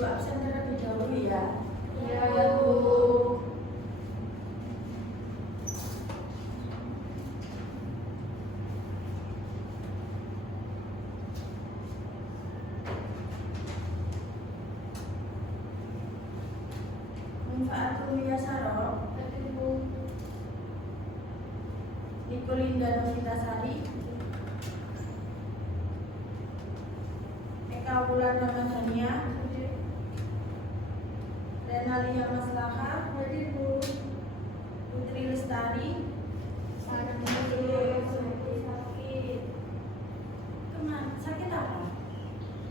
Ibu absen terlebih dahulu ya. Ya, Bu. Munfaatul Yasaro, Nikolinda Novitasari, Eka Wulan Ramadhania, Renalia Maslaha, Putri Lestari, kemana? Sakit apa?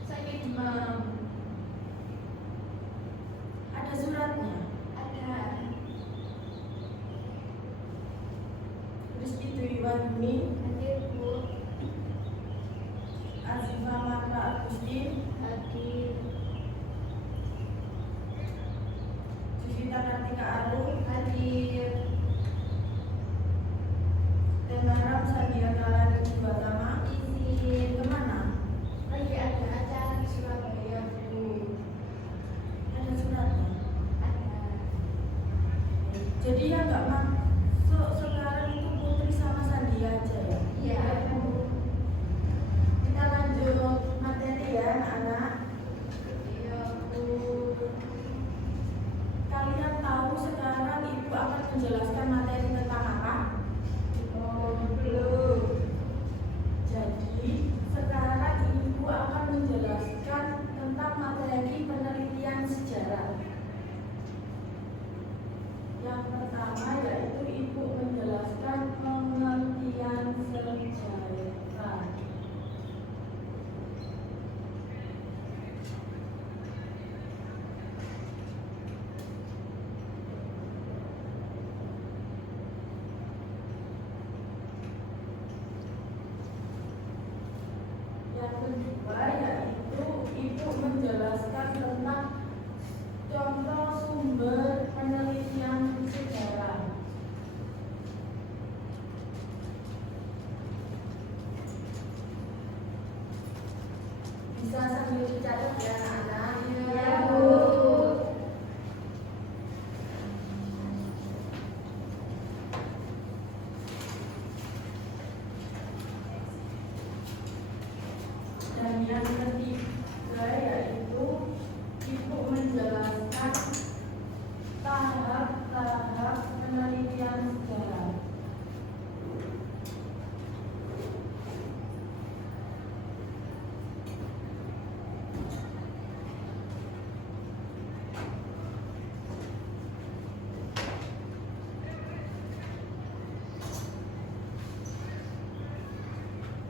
Sakit demam. Ada suratnya? Ada. Disetujui Wahmi, Hadir, Bu. Azifah Marta Agustin, Hadir. Juvita Kartika Arum, Hadir. Temaram Sandiaga Lari Jiwatama. Izin. Kemana? Lagi ada acara di Surabaya, Bu. Ada suratnya. Ada. Jadi yang nggak masuk sekarang itu Putri sama Sandi aja ya. Iya, Bu. Kita lanjut materi ya anak-anak. Iya, Bu. Kalian tahu sekarang ibu akan menjelaskan materi tentang apa? Oh, belum. Jadi sekarang ibu akan menjelaskan tentang materi penelitian sejarah. Yang pertama yaitu ibu menjelaskan penelitian sejarah. Yang kedua yaitu ibu menjelaskan tentang contoh sumber penelitian sejarah. Bisa sambil dicatat ya anak-anak. Iya, Bu. Dan yang ketiga yaitu ibu menjelaskan tahap-tahap penelitian sejarah.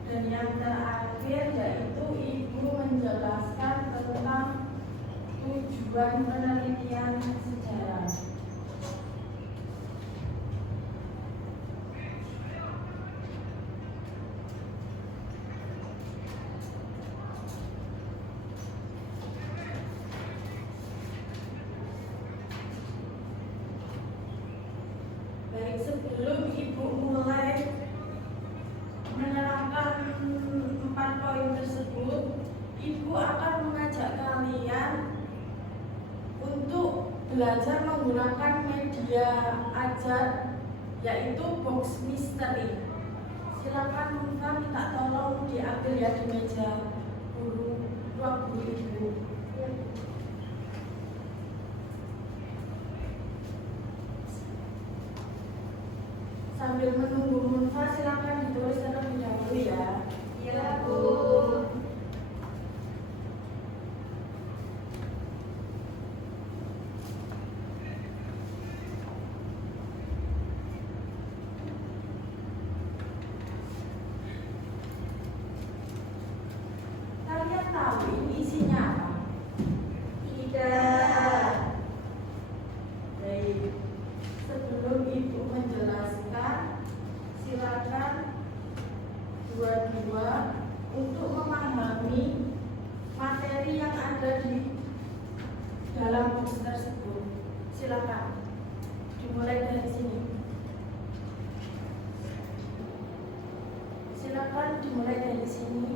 Dan yang terakhir yaitu ibu menjelaskan tentang tujuan penelitian sejarah. Baik, sebelum ibu mulai menerangkan 4 poin tersebut, ibu akan mengajak kalian untuk belajar menggunakan media ajar yaitu box misteri. Silakan Munfa minta tolong diambil ya di meja ruang guru ibu. Sambil menunggu Munfa, silakan ditulis terlebih dahulu ya. Iya, Bu. Kalian tahu ini isinya apa? Tidak. Baik, sebelum ibu menjelaskan, silakan dua-dua untuk memahami materi yang ada di dalam box tersebut. Silakan dimulai dari sini. Silakan dimulai dari sini.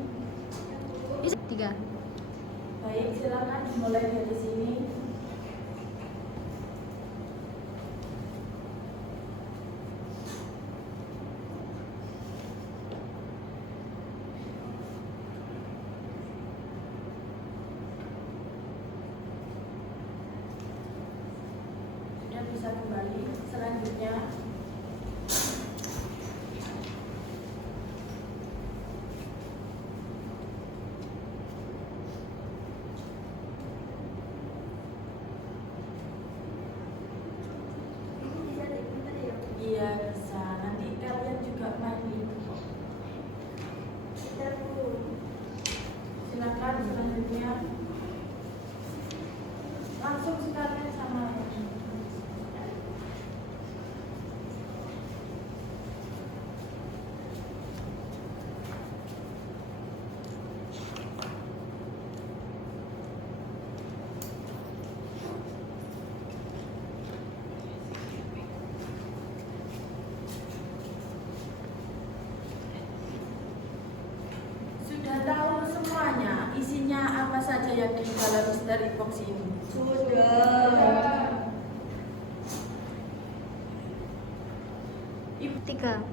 Tiga. Baik, silakan dimulai dari sini. Sudah bisa kembali. Selanjutnya iya bisa. Nanti kalian juga main. Silakan selanjutnya. Langsung sekalian sama. Sudah tahu semuanya isinya apa saja yang di dalam misteri box ini? Sudah. Tiga.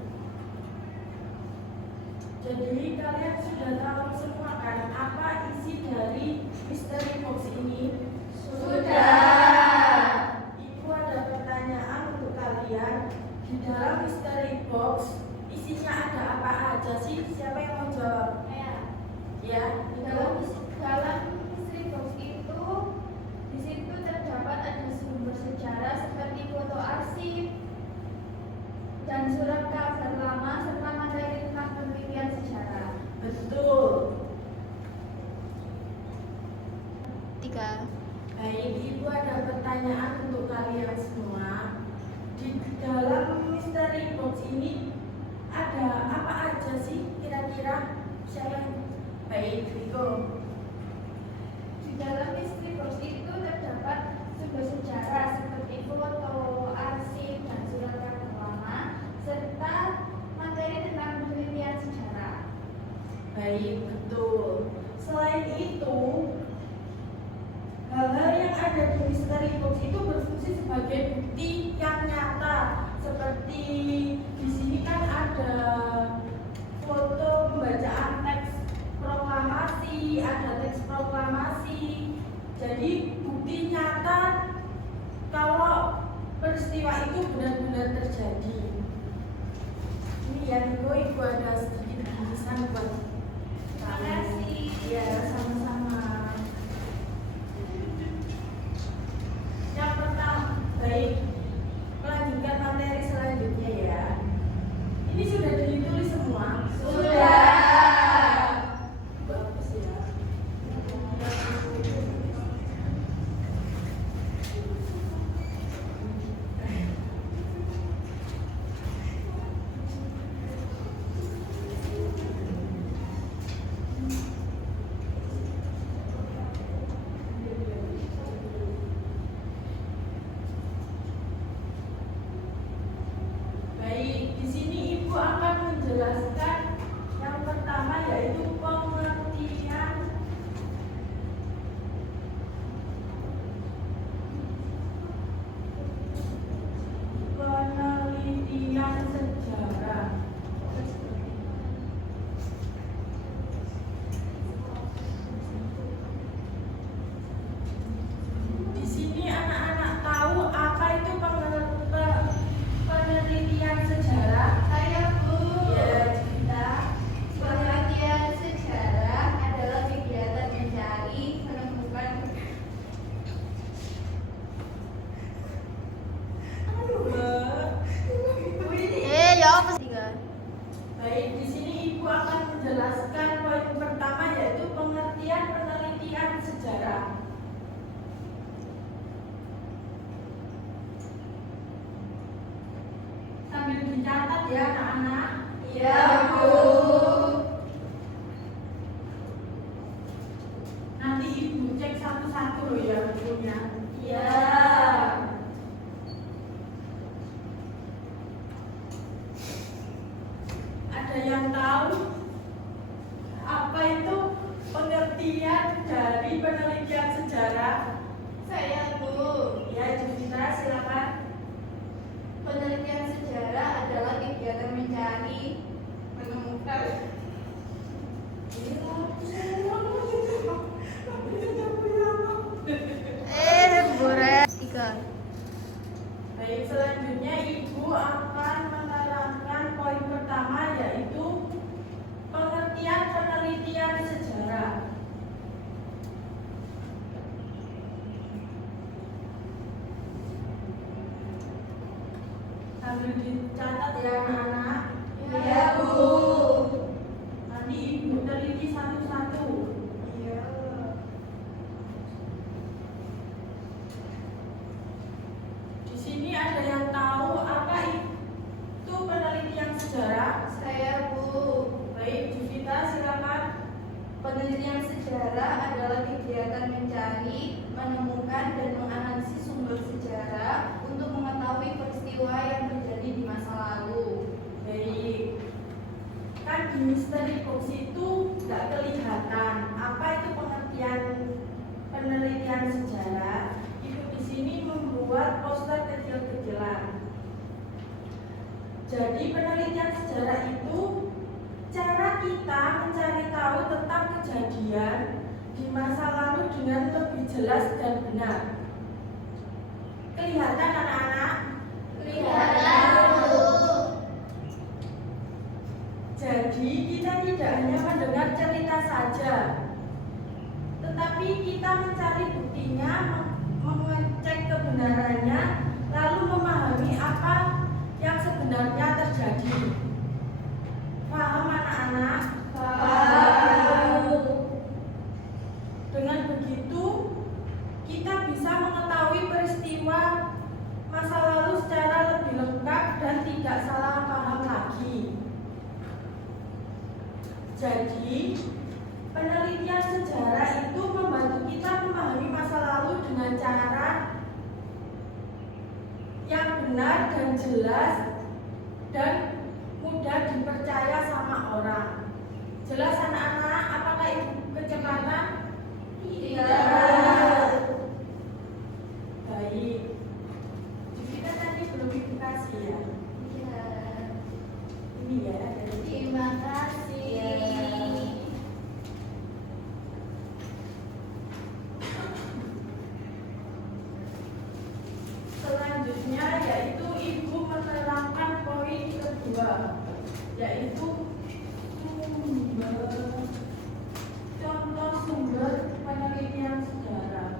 Jadi kalian sudah tahu semua kan apa isi dari misteri box ini? Sudah. Ibu ada pertanyaan untuk kalian. Di dalam misteri box isinya ada apa aja sih? Siapa yang mau jawab? Ya, Di dalam misteri box itu, di situ terdapat ada sumber sejarah seperti foto arsip dan surat kabar lama serta materi tentang penelitian sejarah. betul. Tiga. Baik, Ibu ada pertanyaan untuk kalian semua. Di dalam misteri box ini ada apa aja sih kira-kira? Siapa? Baik, Riko. Di dalam misteri box itu terdapat sumber sejarah seperti foto, arsip, dan surat kabar lama serta materi tentang penelitian sejarah. Baik, betul. Selain itu, hal-hal yang ada di misteri box itu berfungsi sebagai bukti yang nyata. Seperti di sini kan ada foto pembacaan teks proklamasi, ada teks proklamasi. Jadi bukti nyata kalau peristiwa itu benar-benar terjadi. Ini ya, Ibu ada sedikit bingkisan buat Terima kasih. ya, sama-sama. Yang pertama, baik, melanjutkan materi selanjutnya ya. Ini sudah ditulis semua? Bagus ya. Baik, di sini Ibu akan menjelaskan yang pertama yaitu pengertian penelitian sejarah. Di sini anak-anak tahu apa itu penelitian sejarah? Saya Bu. Ya, cerita. Penelitian sejarah adalah kegiatan mencari, menemukan, Ya apa? Tiga. Baik, di sini Ibu akan menjelaskan poin pertama yaitu pengertian penelitian sejarah. Sambil dicatat ya anak-anak. Ya Bu. Nanti Ibu cek satu-satu loh ya bukunya. Ya. Ada yang tahu apa itu pengertian pengertian dari penelitian sejarah? Saya, Bu. Ya, Jovita, silakan. Penelitian sejarah adalah kegiatan mencari, menemukan, Buret. 3. Baik, selanjutnya Ibu akan menerangkan poin pertama, yaitu pengertian penelitian sejarah. Sambil dicatat ya anak-anak. Ya, Bu. Nanti Ibu teliti satu-satu. Iya. Di sini ada yang tahu apa itu penelitian sejarah? Saya, Bu. Baik, Jovita, silakan. Penelitian sejarah adalah kegiatan mencari, menemukan, dan menganalisis sumber sejarah untuk mengetahui peristiwa yang terjadi di masa lalu. Baik, kan di misteri box itu nggak kelihatan apa itu pengertian penelitian sejarah. Ibu di sini membuat poster kecil-kecilan. Jadi penelitian sejarah itu cara kita mencari tahu tentang kejadian di masa lalu dengan lebih jelas dan benar. Kelihatan anak-anak? Kelihatan, Bu. Jadi kita tidak hanya mendengar cerita saja, tetapi kita mencari buktinya, mengecek kebenarannya, lalu memahami apa yang sebenarnya terjadi. Paham anak-anak? Paham. Dengan begitu, kita bisa mengetahui peristiwa masa lalu secara lebih lengkap dan tidak salah paham lagi. Jadi, penelitian sejarah itu membantu kita memahami masa lalu dengan cara yang benar dan jelas dan mudah dipercaya sama orang. Jelas anak-anak? Apakah Ibu kecepatan? Tidak. Baik. Kita tadi belum Ibu kasih ya. Iya. Ini ya. dari- Terima kasih. Selanjutnya yaitu Ibu menerangkan poin kedua, yaitu contoh sumber penelitian sejarah.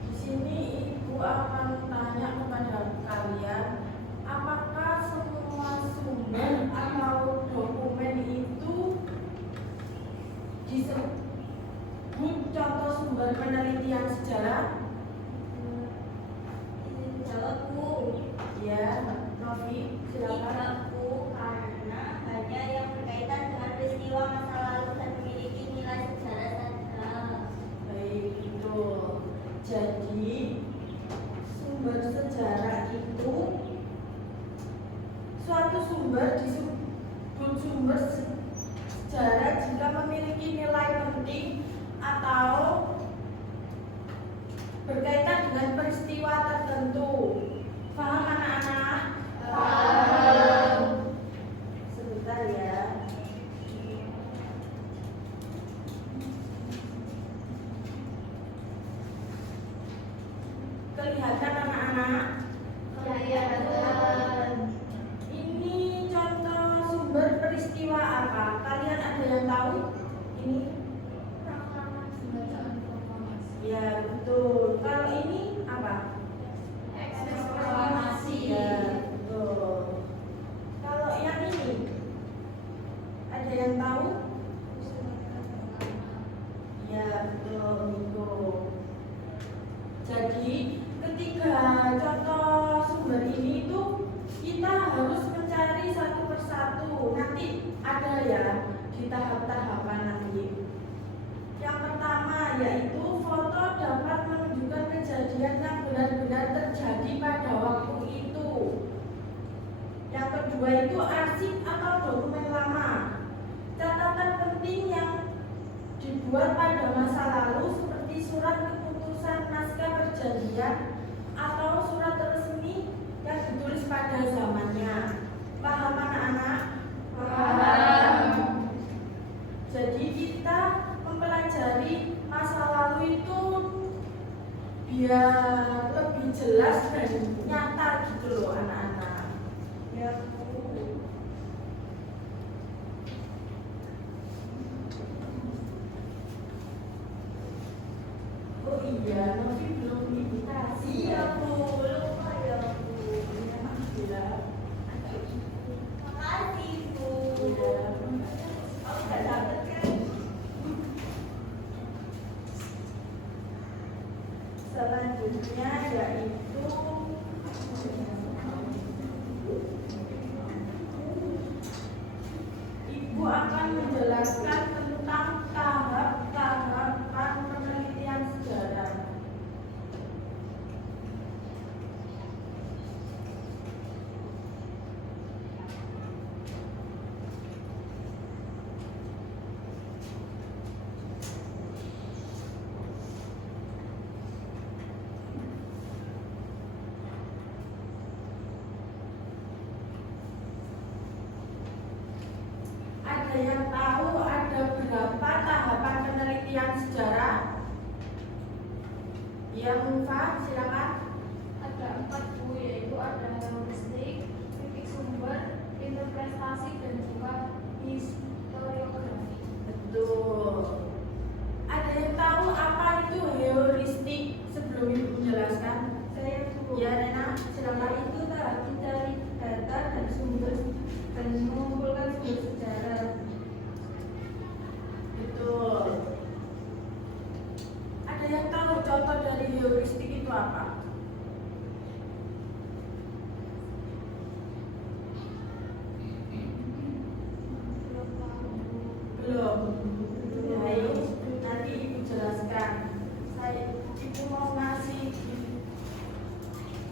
Di sini Ibu akan tanya kepada kalian, apakah semua sumber atau dokumen itu disebut contoh sumber penelitian sejarah? Jawab, Bu. Ya, Novi, silakan. Tidak, Bu, karena hanya yang berkaitan dengan peristiwa masa lalu dan memiliki nilai sejarah saja. Baik, betul. Jadi sumber sejarah itu suatu sumber disebut sumber sejarah jika memiliki nilai penting atau berkaitan dengan peristiwa tertentu. Paham anak-anak? Paham. Sebentar ya. Kelihatan anak-anak? Kelihatan. Ini contoh sumber peristiwa apa? Kalian ada yang tahu? Ini? Ya, betul. Kalau ini apa? Eksploitasi. Ya, betul. Kalau yang ini? Ada yang tahu? Ya, betul. Itu. Jadi, ketiga contoh sumber ini itu kita harus mencari satu persatu. Nanti ada ya di tahap-tahapan nanti. Yang pertama yaitu foto dapat menunjukkan kejadian yang benar-benar terjadi pada waktu itu. Yang kedua itu arsip atau dokumen lama. Catatan penting yang dibuat pada masa lalu seperti surat keputusan, naskah perjanjian, atau surat resmi yang ditulis pada zamannya. Paham anak-anak? Paham. Jadi kita mempelajari masa lalu itu biar lebih jelas dan nyata gitu loh anak-anak. Ya. Oh iya, Novi belum invitasi. Iya Bu, lupa ya Bu. Ya. Makasih Bu. Oh nggak dapet kan? Selanjutnya yaitu Ibu akan menjelaskan tentang tahap-tahapan penelitian sejarah. Ada yang tahu ada berapa tahapan penelitian sejarah? Ya, Mufa, silakan. Ada 4 Bu, yaitu ada heuristik, titik sumber, interpretasi, dan juga historiografi. Betul. Ada yang tahu apa itu heuristik sebelum Ibu menjelaskan? Saya Bu. Ya, Nena, Setelah silakan. itu tahap mencari data dan sumber dan mengumpulkan sumber sejarah. Betul. Ada yang tahu contoh dari heuristik itu apa? Belum. Baik, nanti Ibu jelaskan. Ibu mau ngasih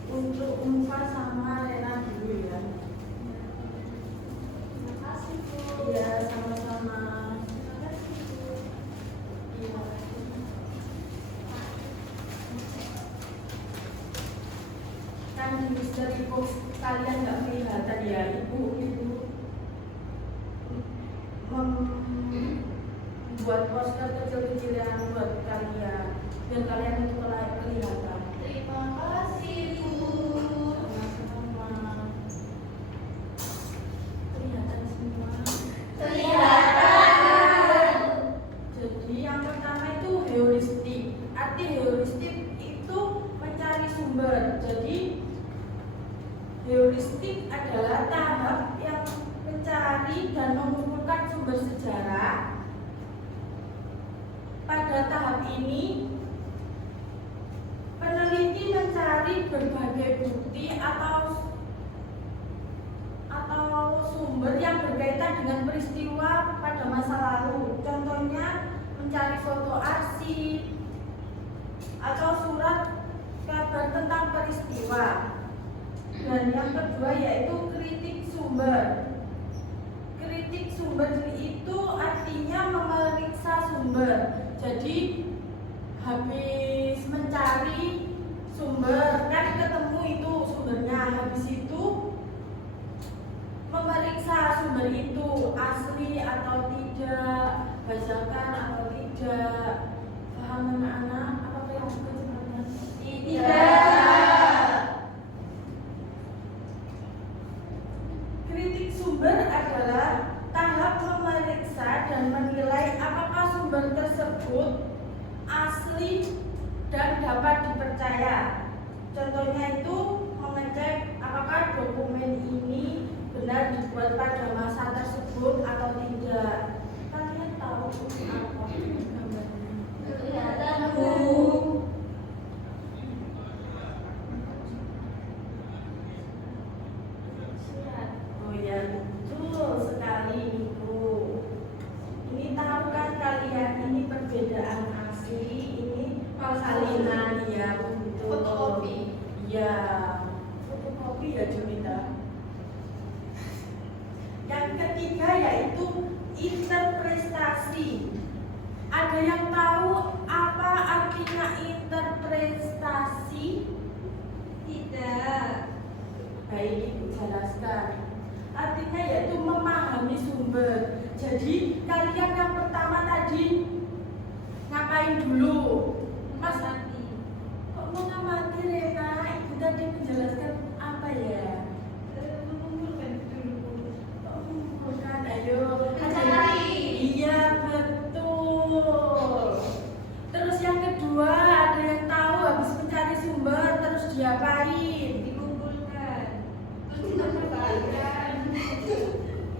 untuk Umfa sama Rena dulu ya. Terima kasih Bu. Iya, sama-sama. Terima kasih Bu. Iya. Kan di misteri box kalian nggak kelihatan ya, Ibu membuat poster kecil-kecil yang buat kalian biar kalian itu kelihatan. Terima kasih Bu. Sama-sama. Kelihatan semua. Kelihatan. Jadi yang pertama itu heuristik. Arti heuristik itu mencari sumber. Jadi heuristik adalah tahap yang mencari dan mengumpulkan sumber sejarah. Pada tahap ini peneliti mencari berbagai bukti atau sumber yang berkaitan dengan peristiwa pada masa lalu. Contohnya mencari foto arsip atau surat kabar tentang peristiwa. Dan yang kedua yaitu kritik sumber. Kritik sumber itu artinya memeriksa sumber. Jadi habis mencari sumber kan ketemu itu sumbernya, habis itu memeriksa sumber itu asli atau tidak, bajakan atau tidak. Paham anak-anak? Apa yang kecepatan? Tidak. Kritik sumber adalah tahap memeriksa dan menilai apakah sumber tersebut asli dan dapat dipercaya. Contohnya itu mengecek apakah dokumen ini benar dibuat pada masa tersebut atau tidak. Kalian tahu apa gambarnya? Kelihatan Bu. ya Junita. Yang ketiga yaitu interpretasi. Ada yang tahu apa artinya interpretasi? Tidak. Baik, Ibu jelaskan. Artinya yaitu memahami sumber. Jadi kalian yang pertama tadi ngapain dulu? Mas, kok mau ngamati Rena? Ibu tadi menjelaskan apa ya? Mengumpulkan dulu. Mengumpulkan, ayo. Mencari. Iya, betul. Terus yang kedua, ada yang tahu habis mencari sumber terus diapain? Dikumpulkan. Terus ditambahkan.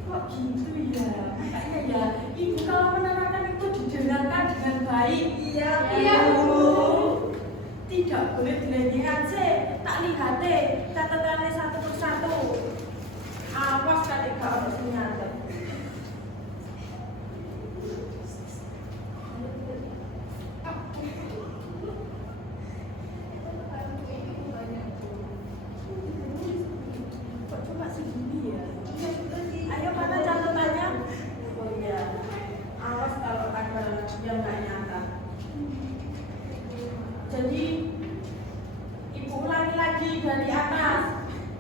Kok gitu ya? Makanya ya, Ibu kalau menerangkan itu didengarkan dengan baik. Iya, Iya, Bu. Tidak boleh dilenyekan sih. Tak lihat deh, catatannya satu persatu. Awas kali gak harus nyatet. Kok cuma segini ya? Ayo mana catatannya? Oh iya. Awas kalau ada yang nggak nyata. Jadi Ibu ulangi lagi dari atas.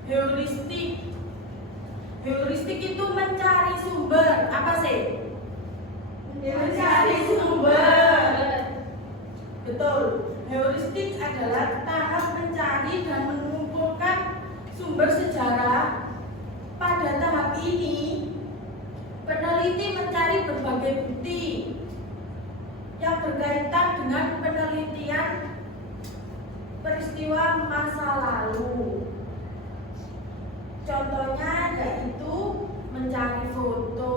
Heuristik. Heuristik itu mencari sumber. Apa sih? Mencari sumber. Betul. Heuristik adalah tahap mencari dan mengumpulkan sumber sejarah. Pada tahap ini, peneliti mencari berbagai bukti yang berkaitan dengan penelitian peristiwa masa lalu. Contohnya yaitu mencari foto,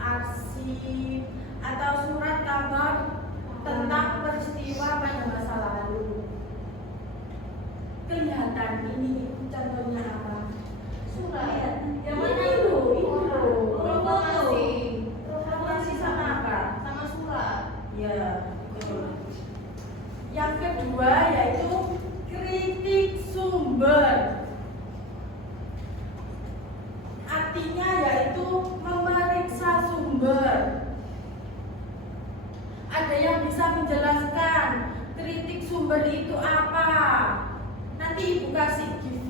arsip, atau surat kabar tentang peristiwa pada masa lalu. Kelihatan ini contohnya apa? Surat. Yang mana itu? Itu loh. Informasi. Informasi sama apa? Sama surat. Ya, betul. Yang kedua yaitu kritik sumber. Artinya yaitu memeriksa sumber. Ada yang bisa menjelaskan kritik sumber itu apa? Nanti Ibu kasih gift.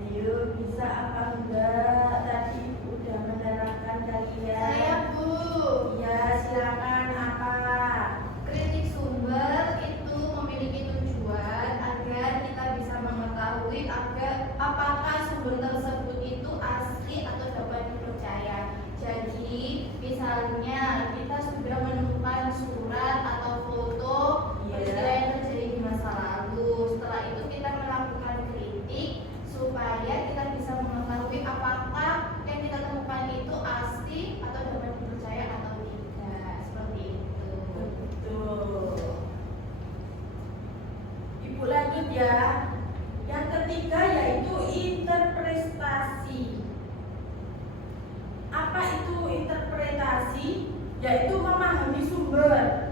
Ayo, bisa apa enggak? Tadi Ibu udah menerangkan kalian. Saya, Bu. Ya, silakan apa? Kritik sumber itu memiliki tujuan agar kita bisa mengetahui apakah sumber tersebut itu asli atau dapat dipercaya. Jadi, misalnya kita sudah menemukan surat atau foto peristiwa yang terjadi di masa lalu. Setelah itu kita melakukan kritik supaya kita bisa mengetahui apakah yang kita temukan itu asli atau dapat dipercaya atau tidak. Seperti itu. Betul. Ibu lanjut ya. Yang ketiga yaitu interpretasi. Apa itu interpretasi? Yaitu memahami sumber.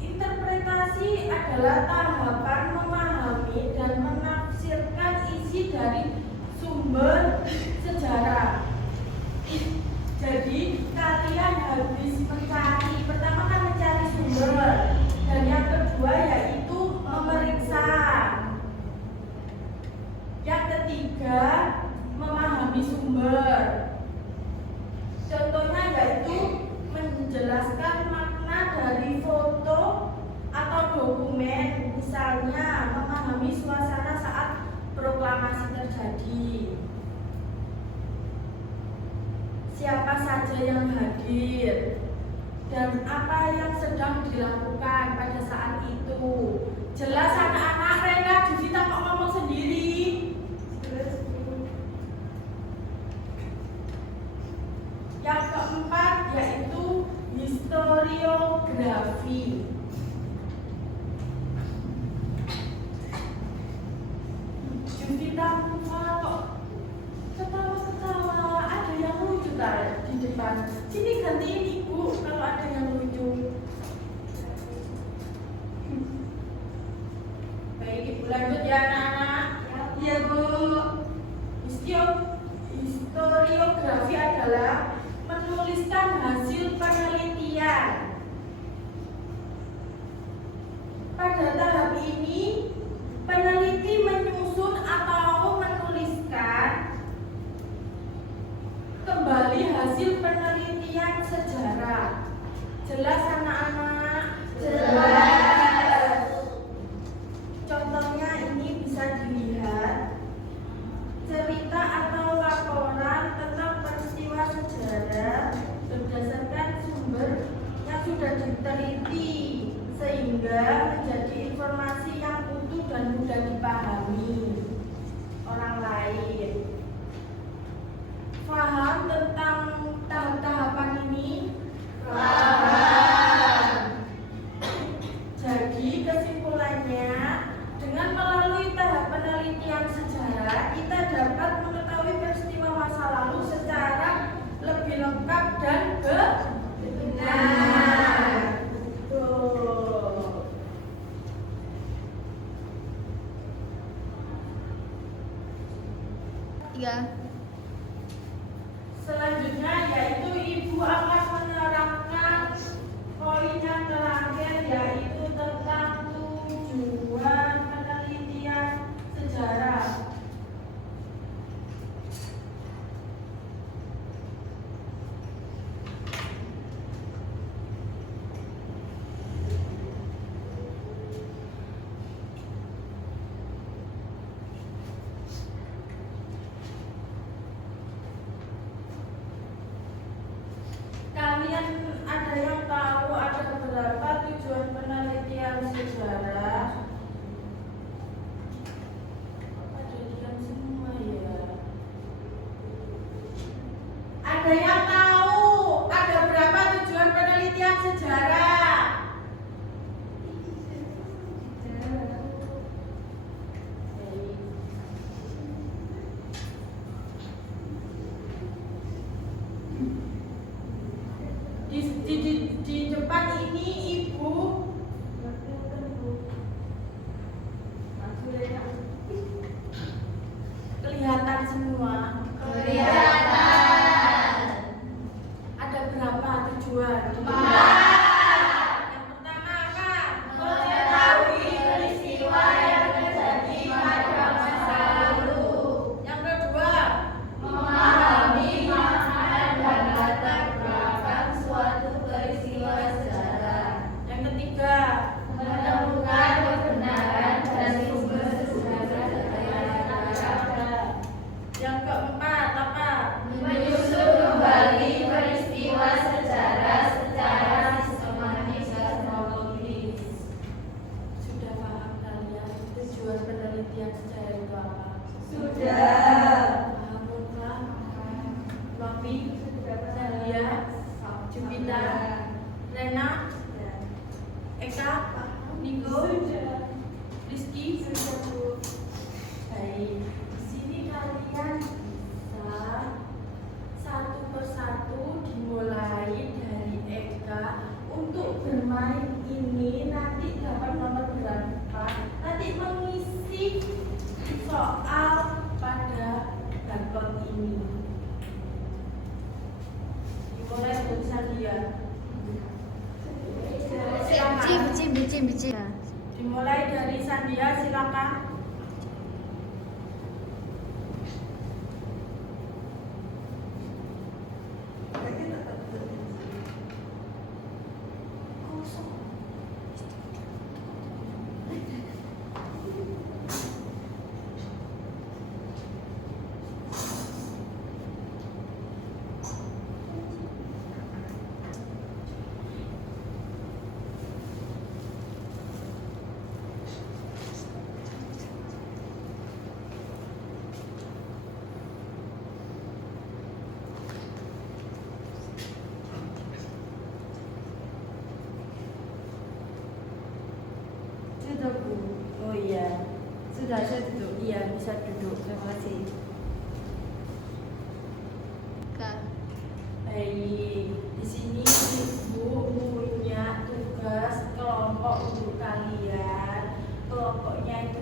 Interpretasi adalah tahapan memahami dan menafsirkan isi dari sumber sejarah. Jadi kalian habis mencari, pertama kan mencari sumber, dan yang kedua yaitu memeriksa. Yang ketiga memahami sumber. Contohnya yaitu menjelaskan makna dari foto atau dokumen, misalnya memahami suasana saat proklamasi terjadi. Siapa saja yang hadir dan apa yang sedang dilakukan pada saat itu. Jelas anak-anak, Rena, Judita kok ngomong sendiri. Yang keempat yaitu historiografi. Judita kok ketawa-ketawa, ada yang Ibu lanjut ya anak-anak. Iya Bu. Historiografi adalah menuliskan hasil penelitian. Pada tahap ini, peneliti menyusun atau menuliskan kembali hasil penelitian sejarah. Jelas anak-anak? Jelas. Contohnya ini bisa dilihat cerita atau laporan tentang peristiwa sejarah berdasarkan sumber yang sudah diteliti sehingga menjadi informasi yang utuh dan mudah dipahami orang lain. Paham tentang tahap-tahapan ini? Paham. Jadi kesimpulannya, dengan melalui tahap penelitian sejarah, kita dapat mengetahui peristiwa masa lalu secara lebih lengkap dan benar. Betul. Tiga. Selanjutnya yaitu Ibu akan menerangkan poin yang terakhir, yaitu tentang tujuan penelitian sejarah. Kalian ada yang tahu ada berapa tujuan penelitian sejarah? Ada diam semua ya. Ada yang tahu ada berapa tujuan penelitian sejarah? Di depan ini Ibu kelihatan semua. Kelihatan. Ada berapa tujuan? Empat. Yang pertama apa? Mengetahui peristiwa yang terjadi pada masa lalu. Yang kedua, Memahami makna dan latar belakang suatu peristiwa sejarah. yang ketiga, Menemukan kebenaran dan sumber sejarah yang ada. yang keempat apa? Menyusun kembali peristiwa sejarah secara sistematis dan kronologis. Sudah paham kalian tujuan penelitian sejarah itu apa? Sudah. Paham kan? Wapi, Nadia, Jupita, Rena, Eka, Niko, Rizky, baik. Di sini kalian bisa satu persatu dimulai dari Eka untuk bermain ini. Nanti dapat nomor berapa? Nanti mengisi soal pada barcode ini. Dimulai tulisan dia. Bici. Dimulai dari Sandia, silakan. Sudah Bu. Oh iya. Sudah saya duduk. Iya, bisa duduk. Terima kasih. Baik. Di sini Ibu punya tugas kelompok untuk kalian. Kelompoknya itu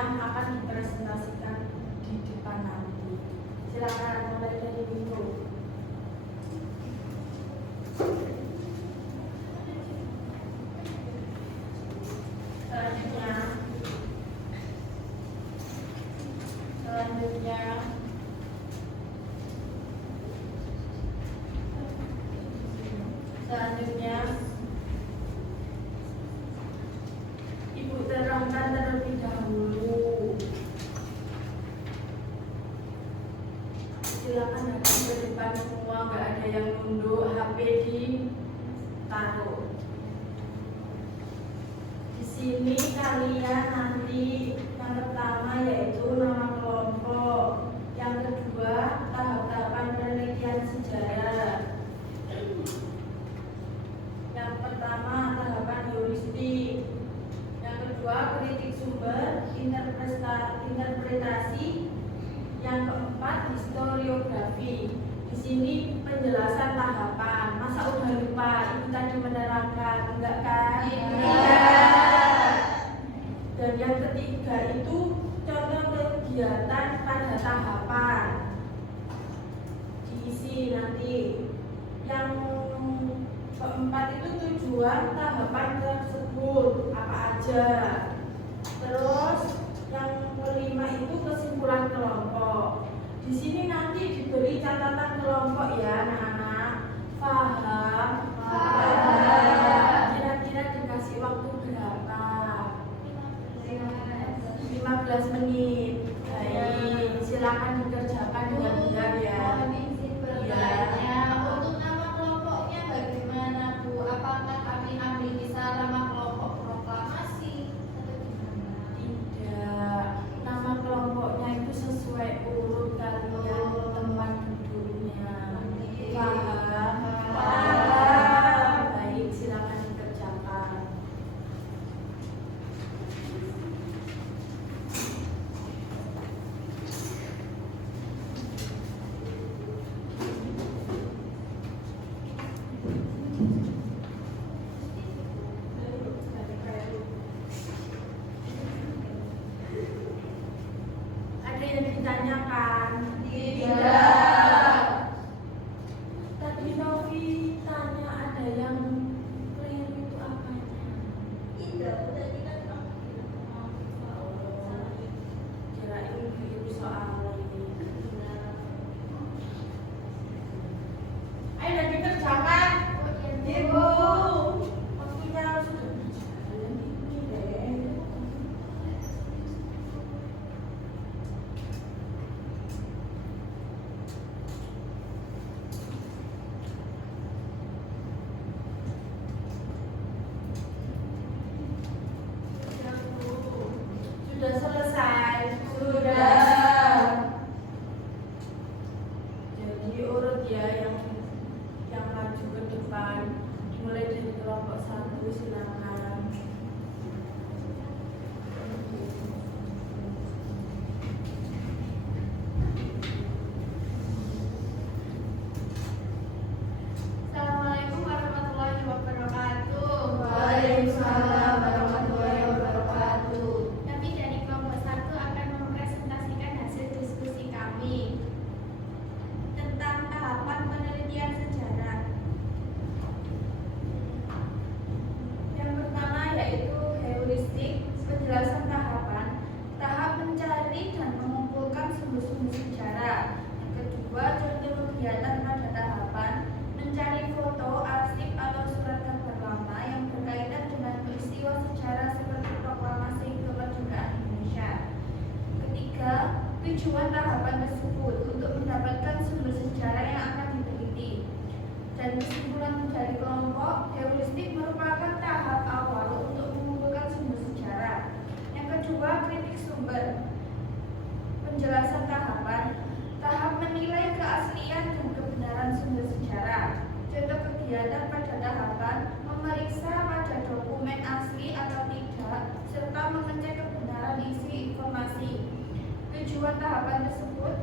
yang akan dipresentasikan di depan nanti. Silakan mulai dari Windu. Selanjutnya Ibu terangkan terlebih dahulu. Silakan datang ke depan semua, nggak ada yang nunduk, HP ditaruh. Di sini kalian nanti yang pertama yaitu nama kelompok, yang kedua tahap-tahapan penelitian sejarah, yang pertama tahapan heuristik, yang kedua kritik sumber, interpretasi, yang keempat historiografi. Di sini penjelasan tahapan. Masa udah lupa? Ibu tadi menerangkan, enggak kan? Iya. Dan yang ketiga itu contoh kegiatan pada tahapan. Diisi nanti. Yang keempat itu tujuan tahapan tersebut apa aja. Terus yang kelima itu kesimpulan kelompok. Di sini nanti diberi catatan kelompok ya anak-anak. Paham? Paham. Kira-kira dikasih waktu berapa? 15 menit. Baik, silakan dikerjakan dengan benar ya. Mohon izin bertanya, untuk nama kelompoknya bagaimana Bu? Apakah kami ambil misal nama kelompok proklamasi atau gimana? Tidak, nama kelompoknya itu sesuai urut kalian tempat duduknya. Paham? Paham. Baik, silakan dikerjakan. Ada yang ditanyakan? Tidak. Tadi Novi tanya ada yang keliru itu apanya? Tidak, udah kita Kirain keliru soal ini. Ayo dan dikerjakan. Ibu, waktunya sudah berjalan ini deh. Sudah selesai? Sudah. Jadi urut ya yang maju ke depan. Mulai dari kelompok 1 silakan. Assalamualaikum warahmatullahi wabarakatuh. Waalaikumsalam warahmatullahi wabarakatuh. Kami dari kelompok 1 akan mempresentasikan hasil diskusi kami tentang tahapan penelitian sejarah. Yang pertama yaitu heuristik, penjelasan tahapan, tahap mencari dan mengumpulkan sumber-sumber sejarah. Yang kedua, contoh kegiatan pada tahapan, mencari foto, arsip atau surat kabar lama yang berkaitan dengan peristiwa sejarah seperti proklamasi kemerdekaan Indonesia. Ketiga, tujuan tahapan tersebut untuk mendapatkan sumber sejarah yang akan diteliti. Dan kesimpulan dari kelompok, heuristik merupakan tahap awal untuk mengumpulkan sumber sejarah. Yang kedua, kritik sumber, penjelasan tahapan, tahap menilai keaslian dan kebenaran sumber sejarah. Contoh kegiatan pada tahapan, memeriksa pada dokumen asli atau tidak, serta mengecek kebenaran isi informasi. Tujuan tahapan tersebut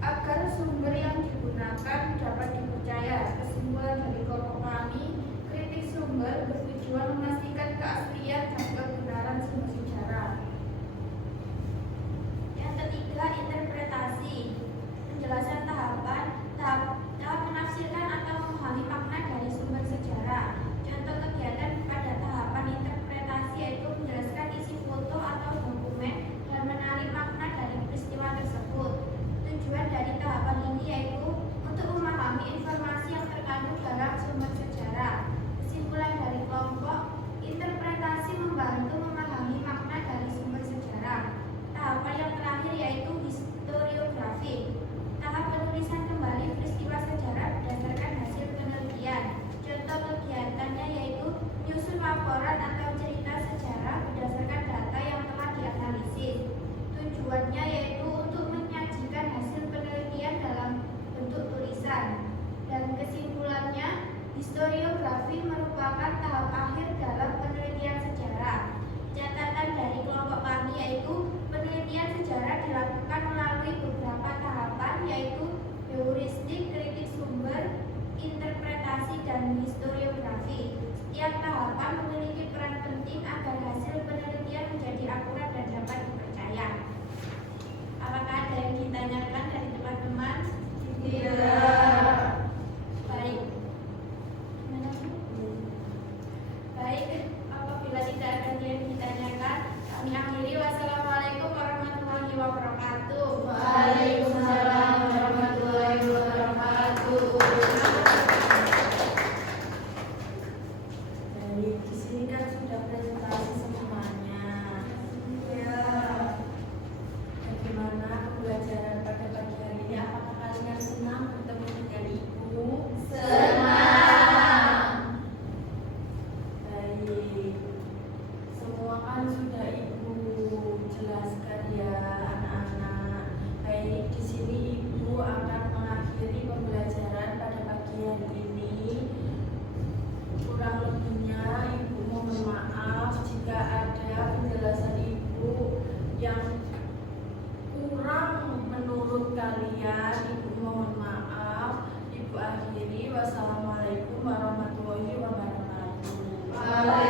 agar sumber yang digunakan dapat dipercaya. Kesimpulan dari kelompok kami, kritik sumber bertujuan memastikan keaslian dan kebenaran sumber sejarah. penjelasan tahap menafsirkan atau memahami makna dari sumber sejarah. Contoh kegiatan pada tahapan interpretasi yaitu menjelaskan isi foto atau dokumen dan menarik makna dari peristiwa tersebut. Tujuan dari tahapan ini yaitu untuk memahami informasi yang terkandung dalam sumber sejarah. Kesimpulan dari kelompok interpretasi membantu memahami makna dari sumber sejarah. Tahapan yang terakhir yaitu historiografi. Tahap penulisan kembali peristiwa sejarah berdasarkan hasil penelitian. Contoh kegiatannya yaitu menyusun laporan atau cerita sejarah berdasarkan data yang telah dianalisis. Tujuannya yaitu untuk menyajikan hasil penelitian dalam bentuk tulisan. Dan kesimpulannya, historiografi merupakan tahap akhir dalam penelitian sejarah. Catatan dari kelompok kami yaitu penelitian sejarah dilakukan melalui beberapa tahapan yaitu heuristik, kritik sumber, interpretasi, dan historiografi. Setiap tahapan memiliki peran penting agar hasil penelitian menjadi akurat dan dapat dipercaya. Apakah ada yang ditanyakan dari teman-teman? Tidak. Baik. Gimana, Bu? Baik, apabila tidak ada yang ditanyakan, kami akhiri. Wassalamualaikum warahmatullahi wabarakatuh. Waalaikumsalam warahmatullahi wabarakatuh. Baik, di sini kan sudah presentasi semuanya. Ya. Bagaimana pembelajaran pada pagi hari ini? Apakah kalian senang bertemu dengan Ibu? Senang. Baik. Semua kan sudah Ibu jelaskan ya, anak-anak. Baik, di sini Ibu akan mengakhiri pembelajaran pada pagi hari ini. Kurang lebihnya Ibu mohon maaf jika ada penjelasan Ibu yang kurang menurut kalian. Ibu mohon maaf. Ibu akhiri. Wassalamualaikum warahmatullahi wabarakatuh.